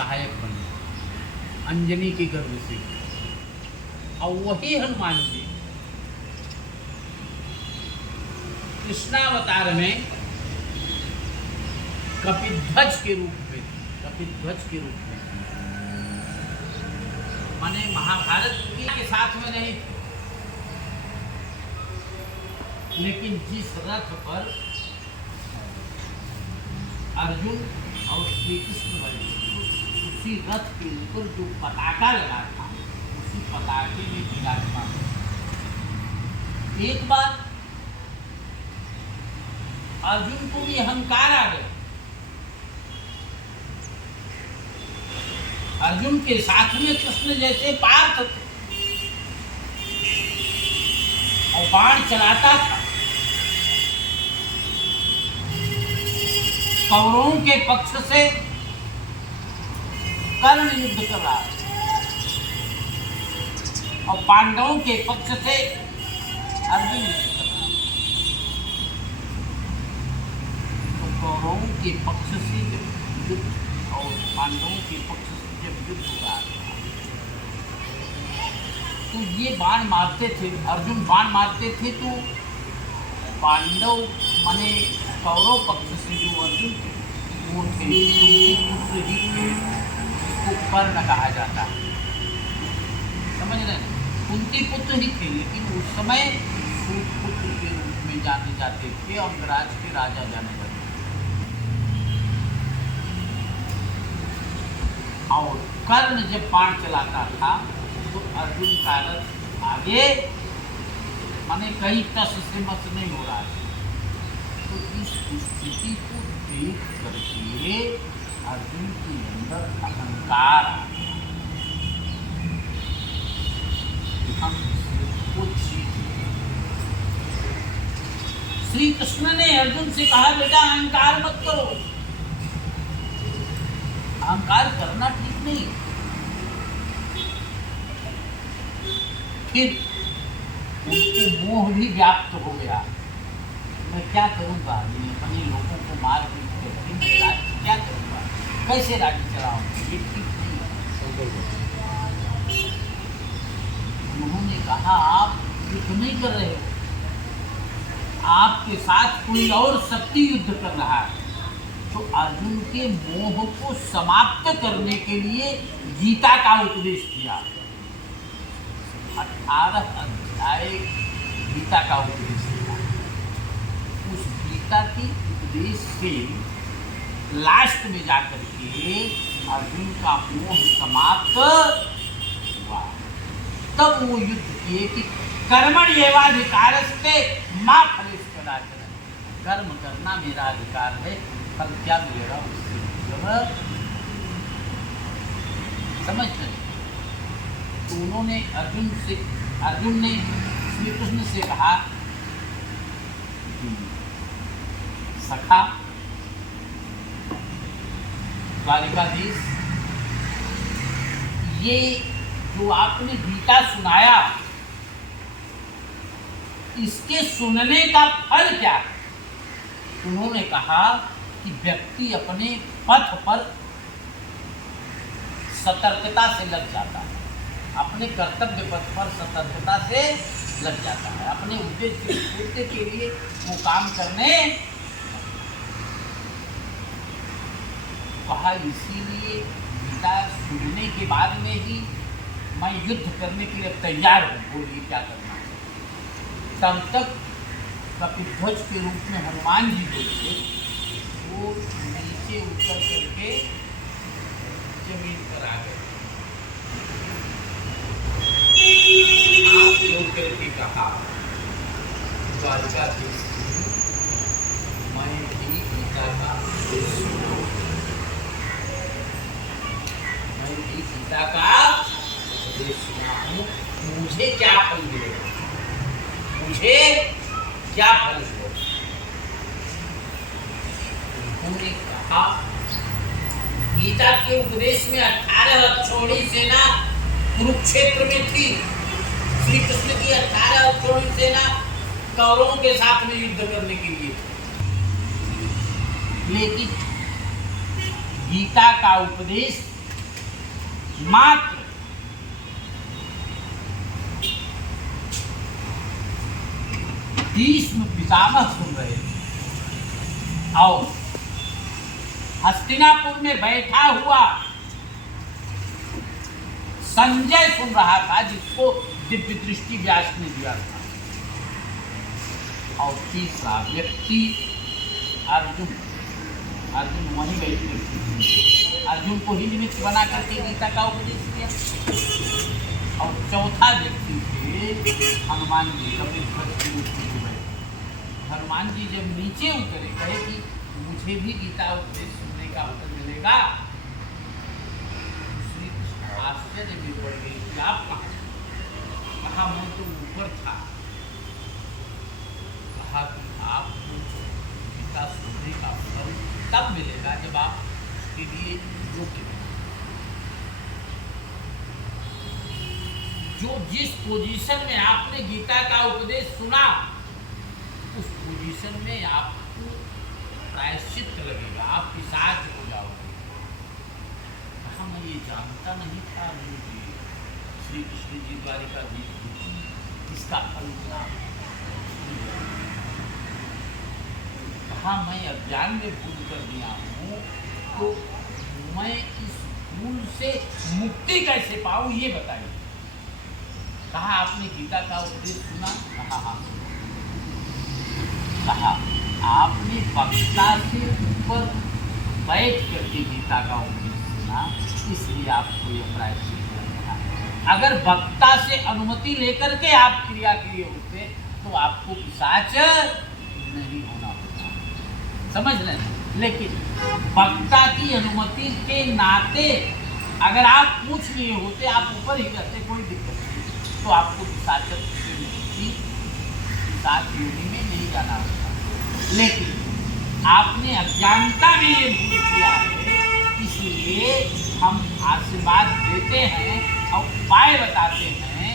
सहायक बने अंजनी के गर्भ से। और वही हनुमान जी कृष्णावतार में कपिध्वज के रूप में माने महाभारत के साथ में नहीं थे, लेकिन जिस रथ पर अर्जुन और श्री कृष्ण बने उसी रथ के ऊपर जो पताका लगा था उसी पताके में विराजमान। एक बार अर्जुन को भी अहंकार आ गया। अर्जुन के साथ में कृष्ण जैसे पार्थ थे और बाण चलाता था। कौरवों के पक्ष से कर्ण युद्ध कर रहा है और पांडवों के पक्ष से अर्जुन युद्ध कर रहा है। तो कौरवों के पक्ष से युद्ध और पांडवों के पक्ष से जब युद्ध हो रहा था तो ये बाण मारते थे, अर्जुन बाण मारते थे तो पांडव माने कौरव पक्ष से जो अर्जुन थे वो थे पुत्र ही थे, जिसको कर्ण कहा जाता है। समझ रहे हैं? कुंती पुत्र ही थे, लेकिन उस समय सूत पुत्र के रूप में जाने जाते थे और अंगराज के राजा जाने जाते थे। और कर्ण जब बाण चलाता था तो अर्जुन का रथ आगे माने कहीं टस से मस नहीं हो रहा था। तो इस स्थिति को देख करके अर्जुन के अंदर अहंकार आ गया। हम इसको जीत गए। श्री कृष्ण ने अर्जुन से कहा बेटा अहंकार मत करो, अहंकार करना ठीक नहीं। फिर उनको मोह भी व्याप्त हो गया। मैं क्या करूंगा, मैं अपने लोगों को मार पीट करके मैं राज्य क्या करूंगा, कैसे राज्य चलाऊंगा, ये ठीक नहीं है। उन्होंने कहा आप युद्ध नहीं कर रहे हो, आपके साथ कोई और शक्ति युद्ध कर रहा है। तो अर्जुन के मोह को समाप्त करने के लिए गीता का उपदेश किया। 18 अध्याय गीता का उपदेश किया। उस गीता की उपदेश से लास्ट में जाकर के अर्जुन का मोह समाप्त हुआ। तब वो युद्ध किए कि कर्मण्येवाधिकारस्ते मा फलेषु कदाचन, कर्म करना मेरा अधिकार है, फल क्या मिलेगा उससे समझते। तो उन्होंने अर्जुन ने श्री कृष्ण से कहा सखा द्वारिकाधीश, ये जो आपने गीता सुनाया इसके सुनने का फल क्या है? उन्होंने कहा कि व्यक्ति अपने पथ पर सतर्कता से लग जाता है, अपने कर्तव्य पथ पर सतर्कता से लग जाता है, अपने उद्देश्य पूर्ति के लिए वो काम करने। कहा इसीलिए गीता सुनने के बाद में ही मैं युद्ध करने के लिए तैयार हूँ, बोलिए क्या करना है। तब तक कपिध्वज के रूप में हनुमान जी जो थे वो नीचे उतर करके जमीन पर आ गए। आप करके कहा द्वारिकाधीश मैं भी गीता का उपदेश सुना हूँ, मुझे क्या फल मिलेगा, मुझे क्या फल मिलेगा। उन्होंने कहा गीता के उपदेश में 18 अक्षौहिणी सेना कुरुक्षेत्र में थी। श्री कृष्ण की 18 अक्षौहिणी सेना कौरवों के साथ में युद्ध करने के लिए थी। लेकिन गीता का उपदेश मात्र 30 पितामह सुन रहे थे और हस्तिनापुर में बैठा हुआ संजय सुन रहा था, जिसको दिव्य दृष्टि व्यास ने दिया था, और तीसरा व्यक्ति अर्जुन वहीं बैठ कर अर्जुन को ही निमित्त बना करके गीता का उपदेश किया। और चौथा व्यक्ति थे हनुमान जी, कपिल ध्वज के ऊपर बैठे। हनुमान जी जब नीचे उतरे, कहे कि मुझे भी गीता उपदेश सुनने का अवसर मिलेगा। श्री कृष्ण आश्चर्य में पड़ गए कि आप कहाँ? मैं तो ऊपर था। कहा कि आपको गीता सुनने का अवसर तब मिलेगा जब आप उसके लिए योग्य हैं। जो जिस पोजीशन में आपने गीता का उपदेश सुना, उस पोजीशन में आपको प्रायश्चित लगेगा, आप पिशाच हो जाओगे। कहा मैं ये जानता नहीं था अर्जुन जी, श्री कृष्ण जी द्वारिकाधीश इसका फल इतना। कहा मैं अज्ञान में भूल कर दिया हूँ, तो मैं इस भूल से मुक्ति कैसे पाऊँ, ये बताइए। कहा आपने गीता का उपदेश सुना? कहा हाँ। कहा आपने वक्ता से ऊपर बैठ करके गीता का उपदेश सुना, इसलिए आपको यह प्रायश्चित लग रहा है। अगर वक्ता से अनुमति लेकर के आप क्रिया किए होते तो आपको पिशाच नहीं होना होता, समझ लें। लेकिन वक्ता की अनुमति के नाते अगर आप पूछ लिए होते, आप ऊपर ही रहते, कोई दिक्कत नहीं, तो आपको पिशाच योनि में नहीं जाना होता। लेकिन आपने अज्ञानता में ये भूल किया है, इसलिए हम आशीर्वाद देते हैं और उपाय बताते हैं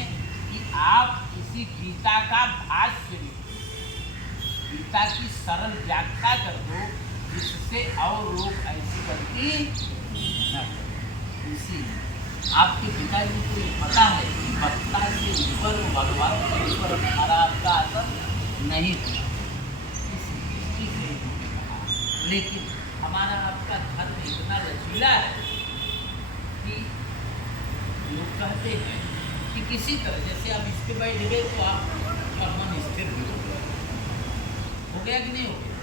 कि आप इसी गीता का भाष्य लिखो, गीता की सरल व्याख्या कर दो, जिससे और लोग ऐसी गलती न करें। इसीलिए आपके पिताजी को पता है कि वक्ता से ऊपर, भगवान से ऊपर हमारा आपका असर नहीं होता, लेकिन हमारा आपका धर्म इतना लचीला है कि लोग कहते हैं कि किसी तरह जैसे आप इस पे बैठ गए तो आप मन स्थिर भी हो गया कि नहीं हो गया?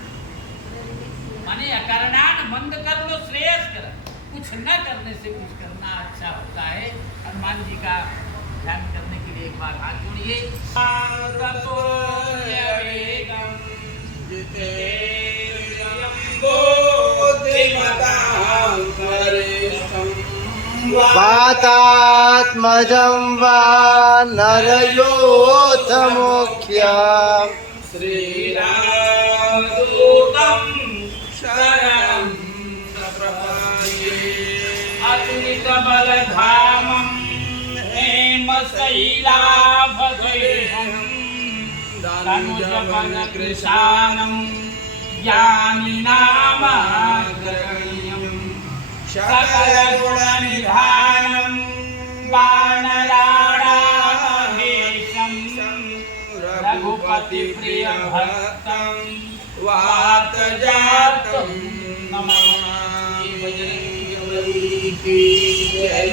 माने अकरणान मंद कर लो श्रेयस कर, कुछ न करने से कुछ करना अच्छा होता है। हनुमान जी का ध्यान करने के लिए एक बार हाथ जोड़िए। वातात्मजं वा नरयोऽथ मुख्यम् श्रीरामदूतं शरणं प्रपद्ये। अतुलितबलधामं हेमशैलाभदेहं तनुजवनकृशानं ज्ञानिनामग्रगण्यं सकलगुणनिधानं वानराणामहेशं रघुपतिप्रियभक्तं वातजातं नमामि। बजरंगी की जय।